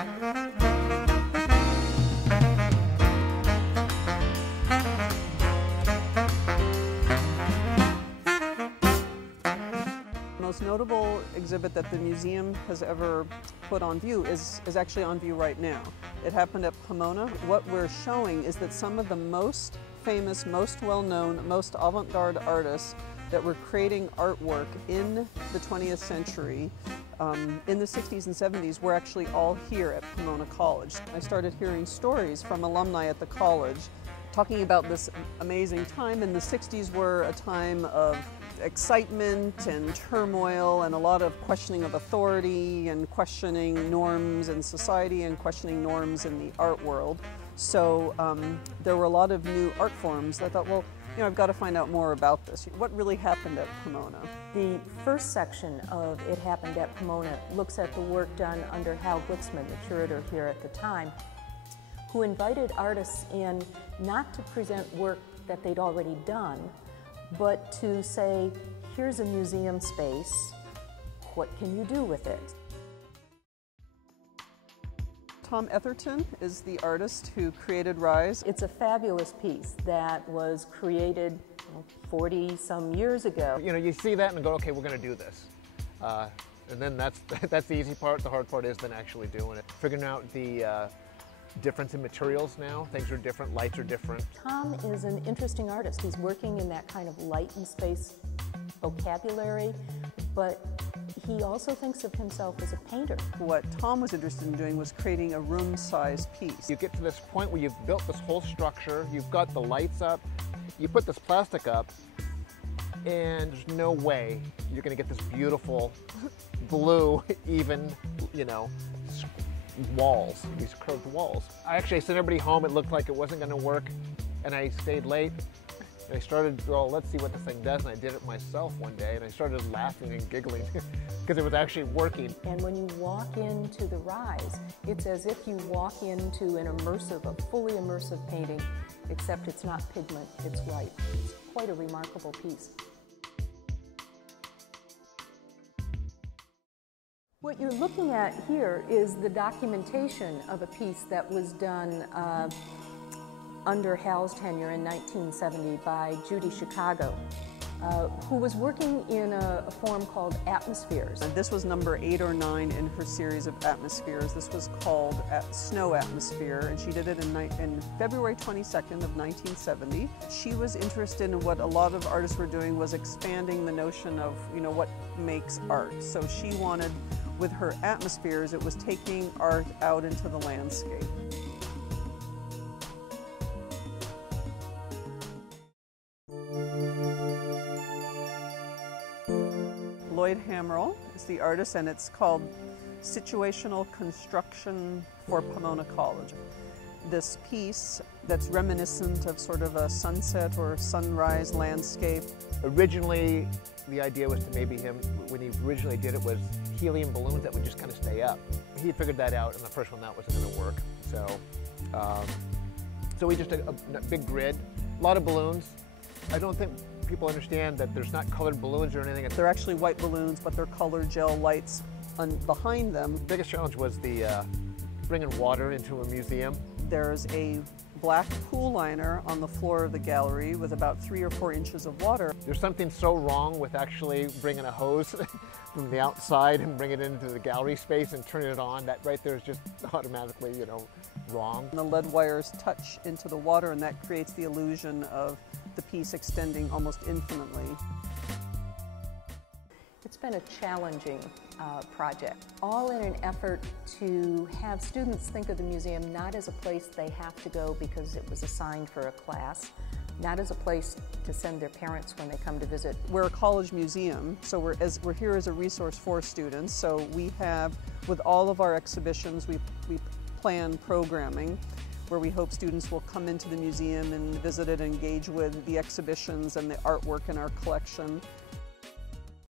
The most notable exhibit that the museum has ever put on view is actually on view right now. It happened at Pomona. What we're showing is that some of the most famous, most well-known, most avant-garde artists that were creating artwork in the 20th century in the 60s and 70s were actually all here at Pomona College. I started hearing stories from alumni at the college talking about this amazing time, and the 60s were a time of excitement and turmoil and a lot of questioning of authority and questioning norms in society and questioning norms in the art world. So there were a lot of new art forms. I thought, well, you know, I've got to find out more about this. What really happened at Pomona? The first section of It Happened at Pomona looks at the work done under Hal Glicksman, the curator here at the time, who invited artists in not to present work that they'd already done, but to say, here's a museum space, what can you do with it? Tom Etherton is the artist who created Rise. It's a fabulous piece that was created 40-some years ago. You know, you see that and go, okay, we're going to do this. And then that's the easy part. The hard part is then actually doing it. Figuring out the difference in materials now. Things are different, lights are different. Tom is an interesting artist. He's working in that kind of light and space vocabulary, but he also thinks of himself as a painter. What Tom was interested in doing was creating a room-sized piece. You get to this point where you've built this whole structure, you've got the lights up, you put this plastic up, and there's no way you're going to get this beautiful blue, even, you know, walls, these curved walls. I actually sent everybody home. It looked like it wasn't going to work, and I stayed late. And I started, well, let's see what this thing does, and I did it myself one day, and I started laughing and giggling because it was actually working. And when you walk into the Rise, it's as if you walk into an immersive, a fully immersive painting, except it's not pigment, it's light. It's quite a remarkable piece. What you're looking at here is the documentation of a piece that was done under Hal's tenure in 1970 by Judy Chicago, who was working in a form called Atmospheres. And this was number 8 or 9 in her series of Atmospheres. This was called Snow Atmosphere, and she did it in February 22nd of 1970. She was interested in what a lot of artists were doing was expanding the notion of, you know, what makes art. So she wanted, with her Atmospheres, it was taking art out into the landscape. Lloyd Hamril is the artist, and it's called Situational Construction for Pomona College. This piece that's reminiscent of sort of a sunset or sunrise landscape. Originally, the idea was to maybe when he originally did it, was helium balloons that would just kind of stay up. He had figured that out, and the first one that wasn't going to work. So we just did a big grid, a lot of balloons. I don't think people understand that there's not colored balloons or anything. They're actually white balloons, but they're colored gel lights behind them. The biggest challenge was the bringing water into a museum. There's a black pool liner on the floor of the gallery with about 3 or 4 inches of water. There's something so wrong with actually bringing a hose from the outside and bringing it into the gallery space and turning it on. That right there is just automatically, you know, wrong. And the lead wires touch into the water, and that creates the illusion of the piece extending almost infinitely. It's been a challenging project, all in an effort to have students think of the museum not as a place they have to go because it was assigned for a class, not as a place to send their parents when they come to visit. We're a college museum, so we're here as a resource for students. So we have, with all of our exhibitions, we plan programming where we hope students will come into the museum and visit it, engage with the exhibitions and the artwork in our collection.